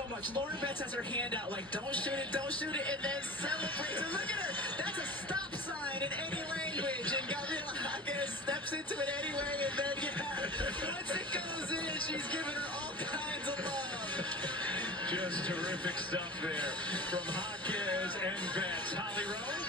so much. Lauren Betts has her hand out like, don't shoot it, and then celebrates. And look at her. That's a stop sign in any language. And Gabriela Jaquez steps into it anyway, and then, once it goes in, she's giving her all kinds of love. Just terrific stuff there from Jaquez and Betts. Holly Rowe?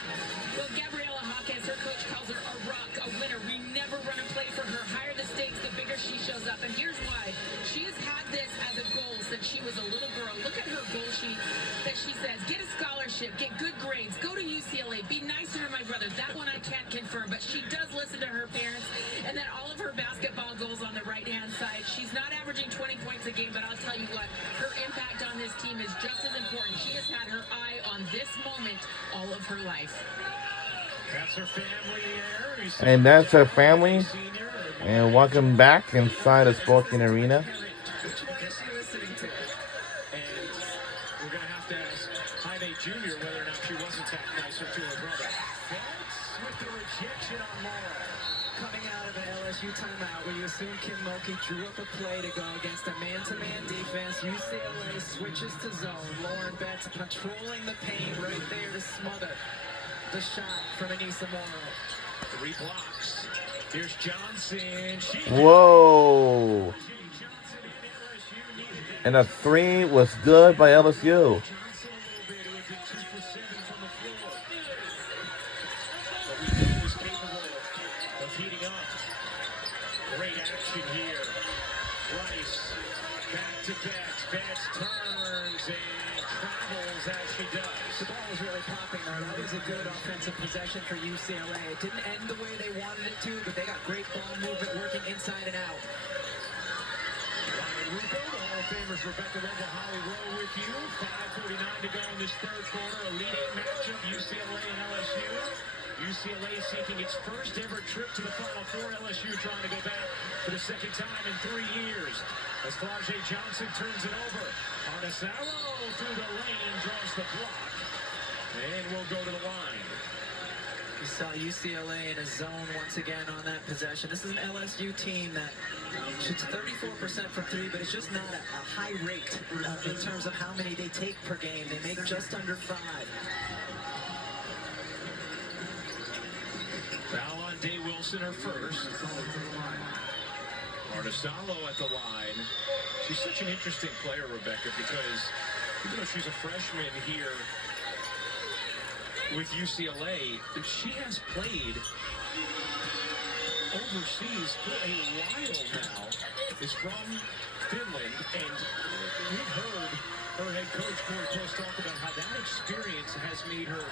Well, Gabriela Jaquez, her coach calls her a rock, a winner. We never run a play for her. Higher the stakes, the bigger she shows up. And here's why. She has had this as a goal since she was a little girl. Look at her goal sheet that she says, get a scholarship, get good grades, go to UCLA, be nicer to my brother. That one I can't confirm, but she does listen to her parents. And then all of her basketball goals on the right-hand side. She's not averaging 20 points a game, but I'll tell you what, her impact on this team is just as important. She has had her eye on this moment all of her life. That's her family there. And that's her family. And welcome back inside of Spokane Arena. Which one is she listening to? And we're going to have to ask Jaime Jr. whether or not she wasn't that nicer to her brother. Betts with the rejection on Morrow. Coming out of an LSU timeout where you assume Kim Mulkey drew up a play to go against a man-to-man defense. UCLA switches to zone. Lauren Betts patrolling the paint right there to smother the shot from Anissa Morrow. 3 blocks. Here's Johnson. Whoa. And a 3 was good by LSU. Great action here. Rice back to Betts. Betts turns and travels as she does. The ball was really popping there. That was a good offensive possession for UCLA. It didn't end the way they wanted it to, but they got great ball movement working inside and out. Ryan Rucco, the Hall of Famers Rebecca Lobo, Holly Rowe with you. 5:49 to go in this third quarter. A leading matchup, UCLA and LSU. UCLA seeking its first ever trip to the Final Four. LSU trying to go back for the second time in 3 years. As Flau'jae Johnson turns it over. Arnasalo through the lane, draws the block. And we'll go to the line. You saw UCLA in a zone once again on that possession. This is an LSU team that shoots 34% from 3, but it's just not a high rate in terms of how many they take per game. They make just under 5. Foul on Day Wilson, her first. Arnasalo at the line. She's such an interesting player, Rebecca, because even though she's a freshman here with UCLA, she has played overseas for a while now, is from Finland, and we've heard her head coach, Corey Post, talk about how that experience has made her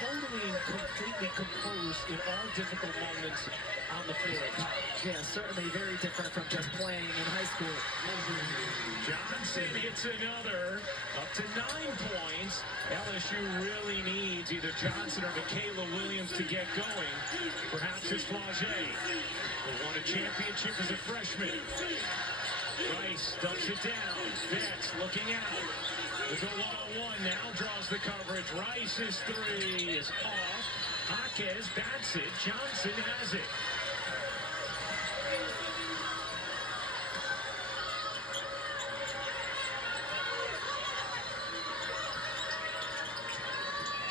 totally and completely composed in all difficult moments on the floor at college. Yeah, certainly very different from just playing in high school. Johnson hits another, up to 9 points. LSU really needs either Johnson or Michaela Williams to get going. Perhaps it's Flau'jae, who won a championship as a freshman. Rice dumps it down. Betts looking out. We'll go one-on-one now, draws the coverage. Rice's 3 is off. Jaquez bats it. Johnson has it.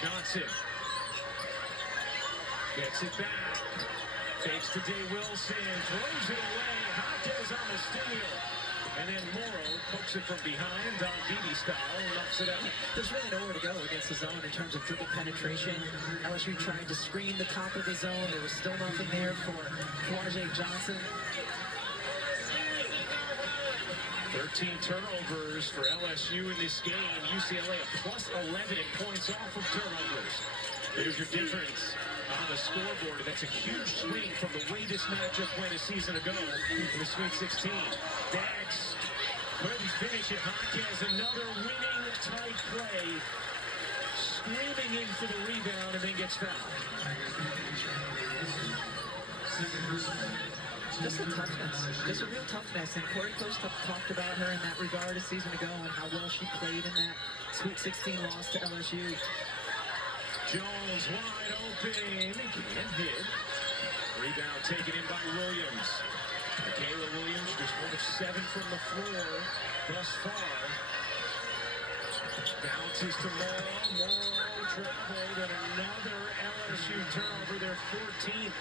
Johnson gets it back. Takes to Day Wilson. Throws it away. Jaquez on the steal. And then Morrow pokes it from behind, Don Beatty style, and knocks it out. There's really nowhere to go against the zone in terms of dribble penetration. LSU tried to screen the top of the zone. There was still nothing there for Flau'jae Johnson. 13 turnovers for LSU in this game. UCLA a plus 11 in points off of turnovers. There's your difference on the scoreboard. And that's a huge swing from the way this matchup went a season ago in the Sweet 16. Betts couldn't finish it. Jaquez, another winning tight play. Screaming in for the rebound and then gets fouled. Just a toughness, just a real toughness. And Corey Post talked about her in that regard a season ago and how well she played in that Sweet 16 loss to LSU. Jones wide open, can't hit. Rebound taken in by Williams. Michaela Williams just 1 of 7 from the floor thus far. Bounces to Morrow. Morrow traveled, and another LSU turnover, their 14th.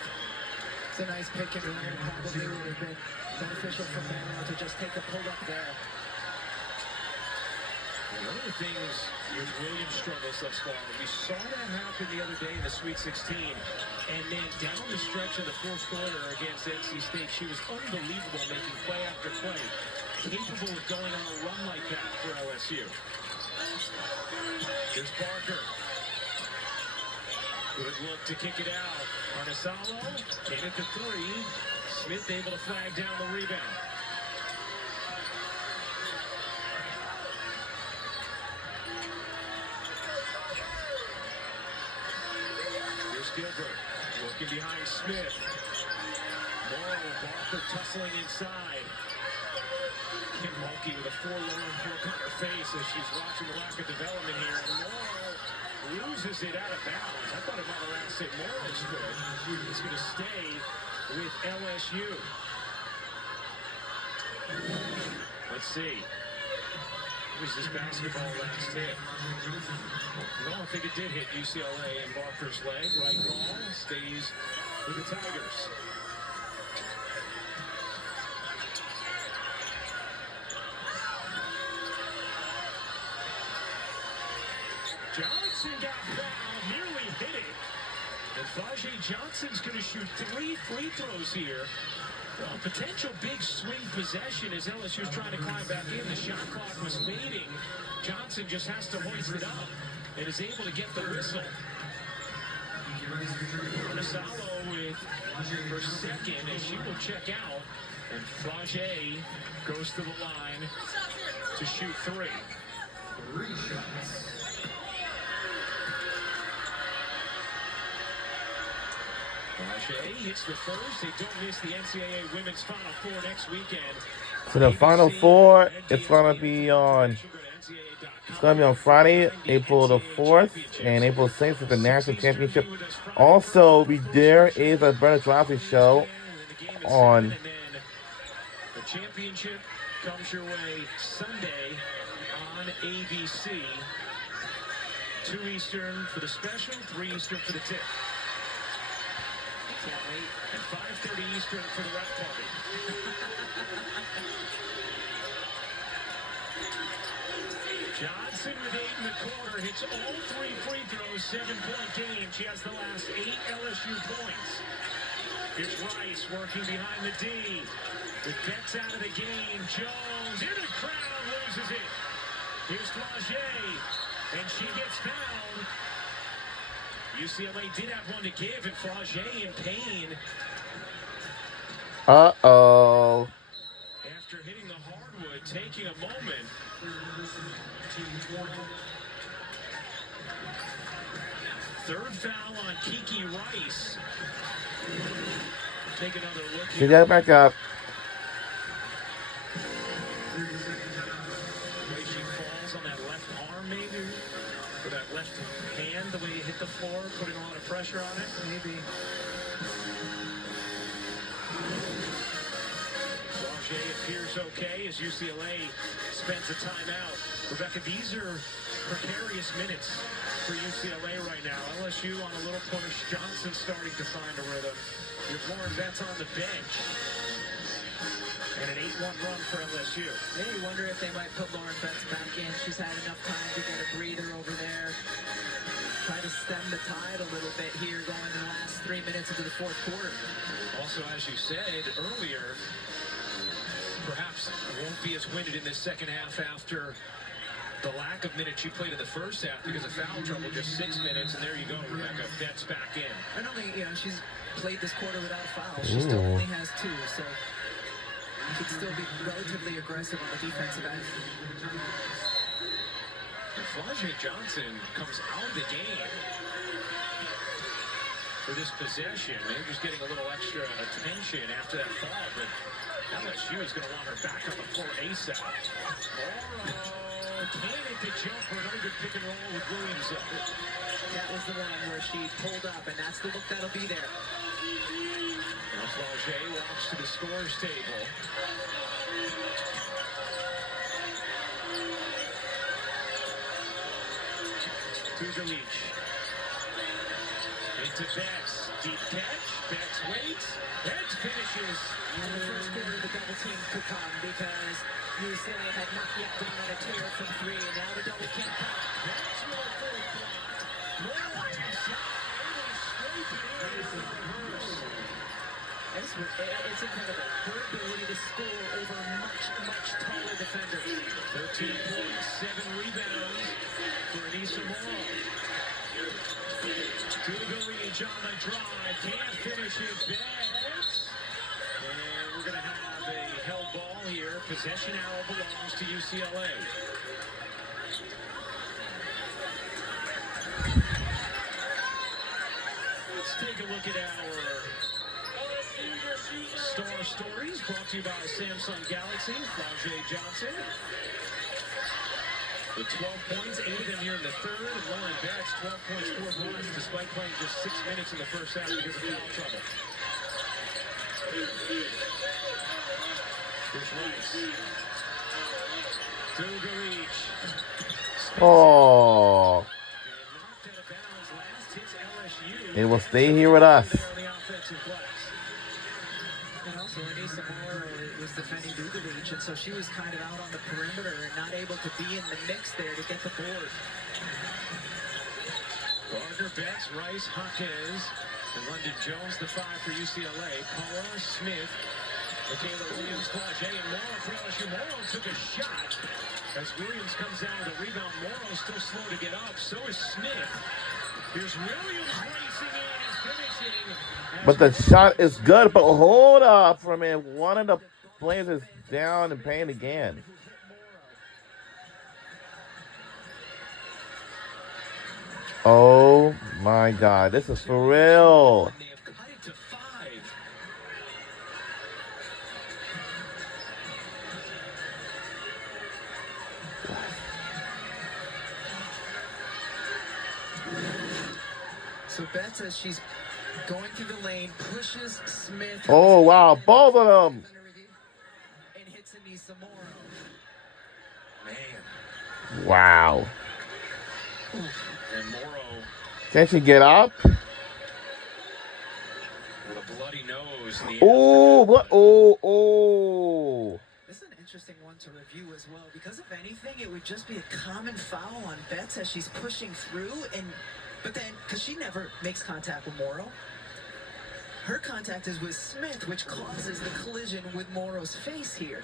It's a nice pick and roll. Probably would have been beneficial for Morrow to just take a pull up there. One of the things with Williams' struggles thus far, we saw that happen the other day in the Sweet 16, and then down the stretch of the fourth quarter against NC State, she was unbelievable, making play after play, capable of going on a run like that for LSU. Here's Parker. Good look to kick it out. Arnesalo in at the three. Smith able to flag down the rebound. Gilbert working behind Smith. Morrow, Barker tussling inside. Kim Mulkey with a four-lower hook on her face as she's watching the lack of development here. And Morrow loses it out of bounds. I thought it might have lasted Morrow's foot. It's going to stay with LSU. Let's see. Was this basketball last hit? No, I think it did hit UCLA and Barker's leg. Right ball stays with the Tigers. Johnson got fouled, nearly hit it. And Flau'jae Johnson's going to shoot 3 free throws here. Well, potential big swing possession as LSU's trying to climb back in. The shot clock was fading. Johnson just has to hoist it up and is able to get the whistle. Arnesalo with her second as she will check out. And Flau'jae goes to the line to shoot 3. 3 shots. Flau'jae hits the first. They don't miss the NCAA Women's Final Four next weekend. So the Final Four, it's gonna be on Friday, April the 4th, and April 6th is the National Championship. Also, there is a Brennan Drosy show on. The championship comes your way Sunday on ABC. 2 Eastern for the special, 3 Eastern for the tip. Can't wait. And 5:30 Eastern for the rec party. Johnson with 8 in the quarter, hits all 3 free throws, 7-point game. She has the last 8 LSU points. Here's Rice working behind the D. With Betts out of the game, Jones in the crowd, loses it. Here's Flau'jae, and she gets fouled. UCLA did have one to give, and Flau'jae in pain. Uh-oh. After hitting the hardwood, taking a moment. Third foul on Kiki Rice. Take another look She here. got it back up. The way she falls on that left arm, maybe, or that left hand, the way you hit the floor, putting a lot of pressure on it. Maybe. Flau'jae appears okay as UCLA spends a timeout. Rebecca, these are precarious minutes for UCLA right now. LSU on a little push. Johnson starting to find a rhythm. You have Lauren Betts on the bench. And an 8-1 run for LSU. Yeah, you wonder if they might put Lauren Betts back in. She's had enough time to get a breather over there. Try to stem the tide a little bit here going in the last 3 minutes into the fourth quarter. Also, as you said earlier, perhaps won't be as winded in this second half after the lack of minutes she played in the first half because of foul trouble, just 6 minutes, and there you go, Rebecca. Betts back in. I don't think, she's played this quarter without a foul. She still only has 2, so she can still be relatively aggressive on the defensive end. And Flau'jae Johnson comes out of the game for this possession. Maybe just getting a little extra attention after that fall, but LSU is going to want her back on the floor ASAP. Can't hit the jumper, another good pick and roll with Williams up. That was the one where she pulled up, and that's the look that'll be there. Now Flau'jae walks to the scorer's table. the reach. Into Betts. Deep catch. Betts waits. Betts finishes. In the first quarter, the double team could come because UCLA had not yet gone on a tear from three, and now the double can't come. Betts with a full block. More inside. Able to scrape it in. It's incredible. Her ability to score over much taller defenders. 13 points, 7 rebounds for Anissa Morrow. To the reach on the drive. Can't finish it. Betts. And we're going to have a held ball here. Possession arrow belongs to UCLA. Let's take a look at our Star Stories, brought to you by Samsung Galaxy. Flau'jae Johnson with 12 points, 8 of them here in the third. And Lauren Betts, 12 points, 4 blocks, despite playing just 6 minutes in the first half because of foul trouble. Here's Rice. To the reach. Oh, And knocked out of bounds. Last hits LSU. it will stay here with us. There on the offensive glass. And also, Anissa Morrow was defending Dugovic, and so she was kind of out on the perimeter and not able to be in the mix there to get the board. Gardner, Betts, Rice, Jaquez, and London Jones, the 5 for UCLA. Paula, Smith, Michaela Williams, Flau'jae, and Morrow for LSU. Morrow took a shot as Williams comes down with a rebound. Morrow still slow to get up. So is Smith. Here's Williams racing in and finishing. But the shot is good. But hold up for a minute. One of the players is down and paying again. Oh my God, this is for real. They have cut it to 5. So Betts, as she's going through the lane, pushes Smith. Oh wow, both of them. And hits Anissa Morrow. Man. Wow. And Morrow Can she get up? with a bloody nose. In the Oh, what? Oh. This is an interesting one to review as well, because if anything, it would just be a common foul on Betts as she's pushing through, but then, because she never makes contact with Morrow, her contact is with Smith, which causes the collision with Morrow's face here.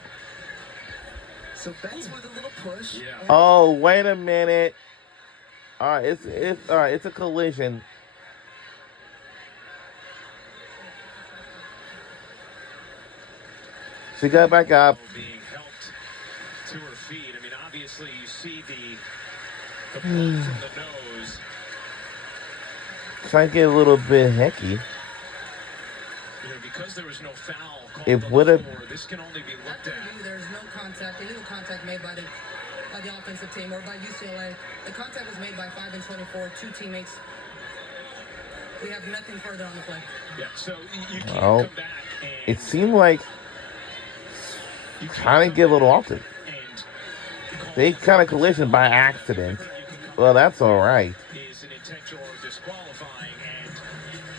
So Betts with a little push. Yeah. Oh, wait a minute. All right, it's all right. It's a collision. She got back up. Being helped to her feet. I mean, obviously, you see the blood from the nose. Trying to get a little bit hecky. You know, because there was no foul called It would've- before, this can only be looked After at. review, there's no contact, illegal contact made by the offensive team or by UCLA. The contact was made by 5 and 24, 2 teammates. We have nothing further on the play. Yeah, so you can't Oh. come back and It seemed like you can't trying to come get a little back off it. and call They kind of collision by accident. you can come Well, that's all right. is an intentional or disqualifying,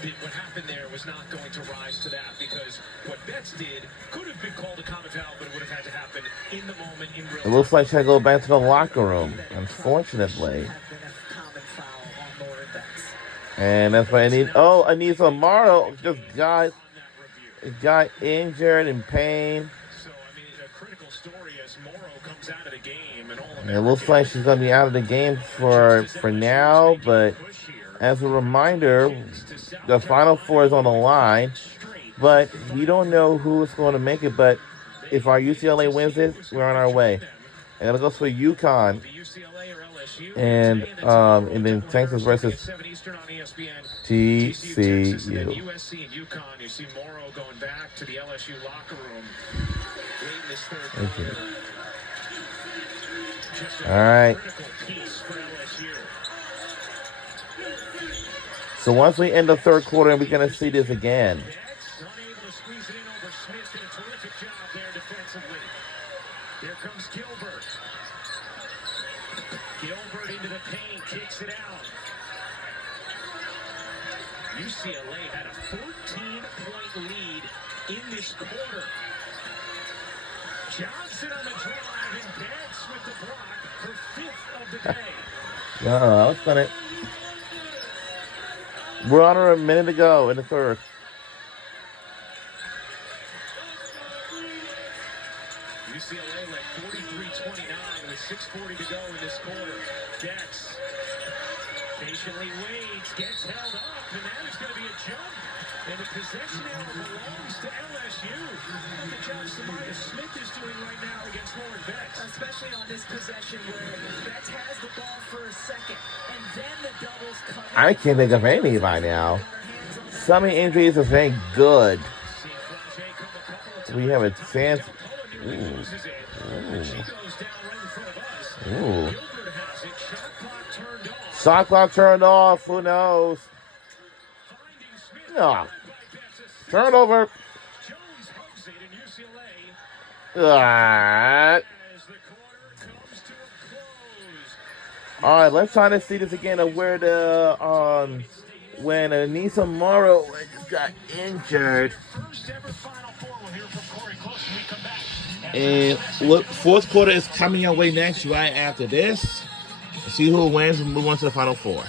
and what happened there was not going to rise to that, because what Betts did could have been called a common foul, but it would have had to happen in the moment, in real It time. looks like she had to go back to the locker room, unfortunately. Have been a common foul on Lauren Betts. And that's why I need. Oh, Anissa Morrow just got On that review. injured in pain. So, I mean, a critical story as Morrow comes out of the game, and all And it looks like she's gonna be out of the game for now. But as a reminder, the Final Four is on the line. But we don't know who is going to make it. But if our UCLA wins it, we're on our way. And it goes for UConn. And then Texas versus 7 Eastern on ESPN. Texas, and then TCU. USC and UConn. You see Morrow going back to the LSU locker room late in this third Okay. quarter. Just a All right. critical piece for LSU. So once we end the third quarter, we're going to see this again. Betts unable to squeeze it in over Smith. Did a terrific job there defensively. Here comes Gilbert. Gilbert into the paint, kicks it out. UCLA had a 14-point lead in this quarter. Johnson on the drive and Betts with the block, her 5th of the day. Let's spin it. We're under a minute to go in the third. UCLA led 43-29 with 6:40 to go in this quarter. Betts patiently waits, gets held up, and that is going to be a jump. And the possession now belongs to LSU. Look at Josh Samaya Smith is doing right now against Lauren Betts. Especially on this possession where Betts has the ball for a second, and then the doubles come. I can't think of any by now. Some of the injuries are very good. We have a chance. Ooh. Ooh. Shot clock turned off. Who knows? No. Turnover. All right, let's try to see this again of where the when Anissa Morrow just got injured. And look, fourth quarter is coming our way next, right after this. See who wins and move on to the Final Four.